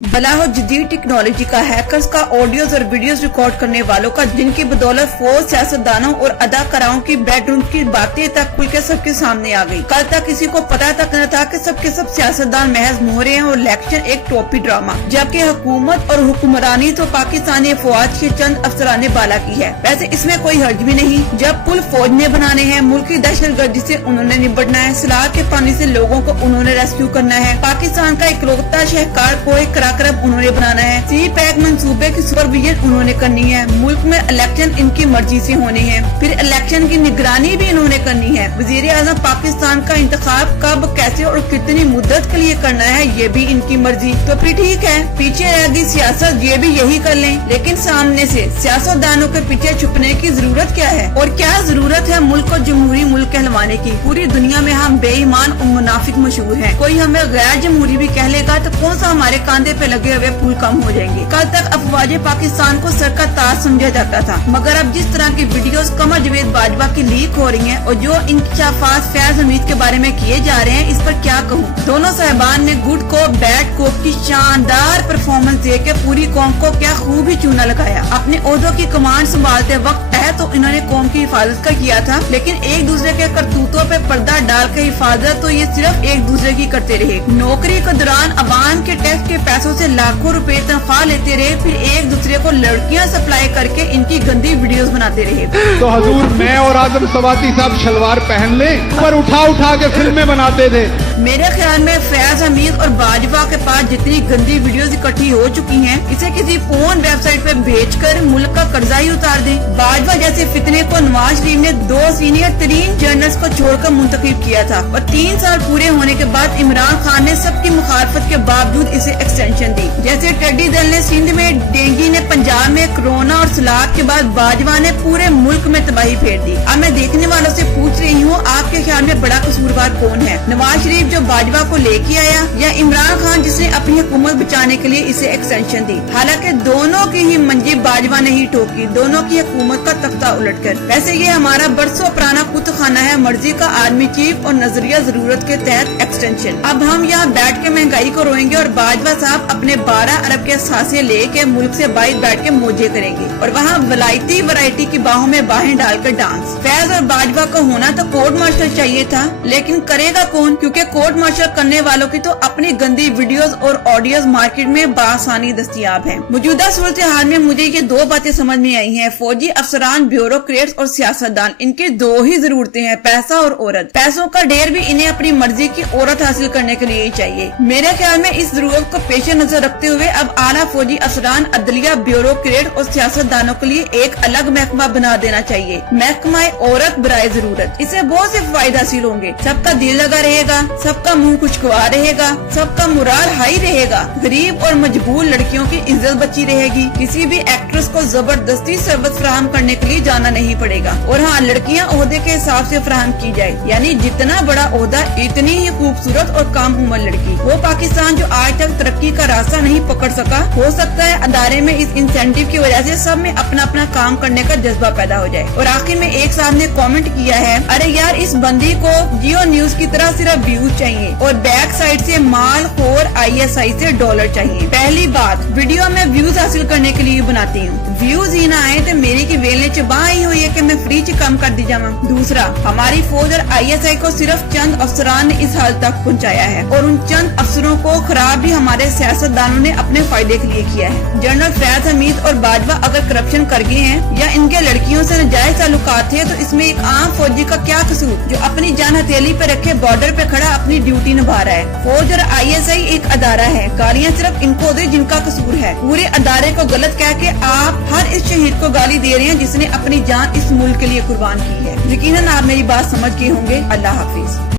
बलाहो जदीद टेक्नोलॉजी का हैकर्स का ऑडियोज और वीडियोस रिकॉर्ड करने वालों का जिनकी बदौलत फौज सियासतदानों और अदाकाराओं की बेडरूम की बातें तक खुल के सबके सामने आ गई। कल तक किसी को पता तक न था कि सबके सब सियासतदान महज मोहरे हैं और इलेक्शन एक टोपी ड्रामा, जबकि हुकूमत और हुक्मरानी तो पाकिस्तानी फौज के चंद अफसरान बाला की है। वैसे इसमें कोई हर्ज भी नहीं, जब पुल फौज ने बनाने हैं, मुल्क की दहशतगर्दी से उन्होंने निपटना है, सलाह के पानी से लोगों को उन्होंने रेस्क्यू करना है, पाकिस्तान का इकलौता शहकार को एक कराकरब उन्होंने बनाना है, सी पैक मंसूबे की सुपरविजन उन्होंने करनी है, मुल्क में इलेक्शन इनकी मर्जी से होने हैं, फिर इलेक्शन की निगरानी भी इन्होंने करनी है, वजीर आज़म पाकिस्तान का इंतखाब कब, कैसे और कितनी मुद्दत के लिए करना है ये भी इनकी मर्जी। तो फिर ठीक है, पीछे रह गई सियासत, ये भी यही कर लें, लेकिन सामने से सियासतदानों के पीछे छुपने की जरूरत क्या है और क्या जरूरत है मुल्क को जमहूरी मुल्क कहलवाने की। पूरी दुनिया में हम बेईमान और मुनाफिक मशहूर हैं, कोई हमें गैर जमहूरी भी कह लेगा तो कौन सा हमारे कांधे पे लगे हुए फूल कम हो जाएंगे। कल तक अफवाज पाकिस्तान को सर का ताज समझा जाता था, मगर अब जिस तरह की वीडियोस कमर जवेद बाजवा की लीक हो रही हैं और जो इंकशाफात फैज हमीद के बारे में किए जा रहे हैं, इस पर क्या कहूँ। दोनों साहिबान ने गुड को बैड को की शानदार परफॉर्मेंस दे के पूरी कौम को क्या खूब ही चूना लगाया। अपने ओहदों की कमांड संभालते वक्त तो इन्होंने कौम की हिफाजत का किया था, लेकिन एक दूसरे के करतूतों पे पर्दा डाल के हिफाजत तो ये सिर्फ एक दूसरे की करते रहे। नौकरी के दौरान अवाम के टैक्स के पैसों से लाखों रुपए तनख्वाह लेते रहे, फिर एक दूसरे को लड़कियां सप्लाई करके इनकी गंदी वीडियोस बनाते रहे। तो हजूर मैं और आजम सवाती साहब शलवार पहन ले पर उठा उठा के फिल्में बनाते थे। मेरे ख्याल में फैज हमीद और बाजवा के पास जितनी गंदी वीडियोस इकट्ठी हो चुकी हैं, इसे किसी फोन वेबसाइट पे भेजकर मुल्क का कर्जा ही उतार दें। बाजवा जैसे फितने को नवाज शरीफ ने 2 सीनियर तरीन जर्नल्स को छोड़कर मुंतखब किया था और 3 साल पूरे होने के बाद इमरान खान ने सबकी मुखालफत के बावजूद इसे एक्सटेंशन दी। जैसे टेडी दल ने सिंध में, डेंगी ने पंजाब में, कोरोना और सलाब के बाद बाजवा ने पूरे मुल्क में तबाही फेर दी। अब मैं देखने वालों से पूछ रही हूँ, आपके ख्याल में बड़ा कसूरवार कौन है, नवाज शरीफ जो बाजवा को लेके आया या इमरान खान जिसने अपनी हुकूमत बचाने के लिए इसे एक्सटेंशन दी। हालांकि दोनों की ही मंजी बाजवा ने ही ठोकी, दोनों की हुकूमत का तख्ता उलटकर। वैसे ये हमारा बरसों पुराना कुतखाना है, मर्जी का आदमी चीफ और नजरिया जरूरत के तहत एक्सटेंशन। अब हम यहाँ बैठ के महंगाई को रोएंगे और बाजवा साहब अपने 12 अरब के सासे लेके मुल्क से बाहर बैठ के मौजे करेंगे और वहाँ वैरायटी की बाहों में बाहें डालकर डांस। फैज और बाजवा को होना तो कोर्ट मार्शल चाहिए था, लेकिन करेगा कौन, क्योंकि कोर्ट मार्शल करने वालों की तो अपनी गंदी वीडियोस और ऑडियोज मार्केट में बासानी दस्तयाब हैं। मौजूदा सूरत हाल में मुझे ये 2 बातें समझ में आई हैं, फौजी अफसरान, ब्यूरोक्रेट्स और सियासतदान, इनकी 2 ही जरूरतें हैं, पैसा और औरत। पैसों का ढेर भी इन्हें अपनी मर्जी की औरत हासिल करने के लिए ही चाहिए। मेरे ख्याल में इस जरूरत को पेश नजर रखते हुए अब आला फौजी अफसरान, अदलिया, ब्यूरोक्रेट और सियासतदानों के लिए एक अलग महकमा बना देना चाहिए, महकमा औरत बराए जरूरत। इससे बहुत से फायदे हासिल होंगे, सबका दिल लगा रहेगा, सबका मुंह खुशगवार रहेगा, सबका मुराल हाई रहेगा, गरीब और मजबूर लड़कियों की इज्जत बची रहेगी, किसी भी एक्ट्रेस को जबरदस्ती सर्विस फराहम करने के लिए जाना नहीं पड़ेगा। और हाँ, लड़कियाँ ओहदे के हिसाब से फराहम की जाए, यानी जितना बड़ा ओहदा इतनी ही खूबसूरत और कम उम्र लड़की। वो पाकिस्तान जो आज तक तरक्की का रास्ता नहीं पकड़ सका, हो सकता है अदारे में इस इंसेंटिव की वजह से सब में अपना अपना काम करने का जज्बा पैदा हो जाए। और आखिर में एक साहब ने कमेंट किया है, अरे यार इस बंदी को जियो न्यूज की तरह सिर्फ व्यूज चाहिए और बैक साइड से माल खोर ISI से डॉलर चाहिए। पहली बात, वीडियो में व्यूज हासिल करने के लिए बनाती हूँ, व्यूज ही ना आए तो मेरी की वेल ने चबाई हुई है कि मैं फ्री च कम कर दी जावा। दूसरा, हमारी फौज और ISI को सिर्फ चंद अफसरान ने इस हाल तक पहुँचाया है और उन चंद अफसरों को खराब भी हमारे सियासतदानों ने अपने फायदे के लिए किया है। जनरल फैज हमीद और बाजवा अगर करप्शन कर गए हैं या इनके लड़कियों से नाजायज ताल्लुकात थे, तो इसमें एक आम फौजी का क्या कसूर जो अपनी जान हथेली पे रखे बॉर्डर पे खड़ा अपनी ड्यूटी निभा रहा है। फौज और ISI एक अदारा है, गालियाँ सिर्फ इनको दे जिनका कसूर है। पूरे अदारे को गलत कह के आप हर इस शहीद को गाली दे रहे हैं जिसने अपनी जान इस मुल्क के लिए कुर्बान की है। यकीनन आप मेरी बात समझ गए होंगे। अल्लाह हाफिज।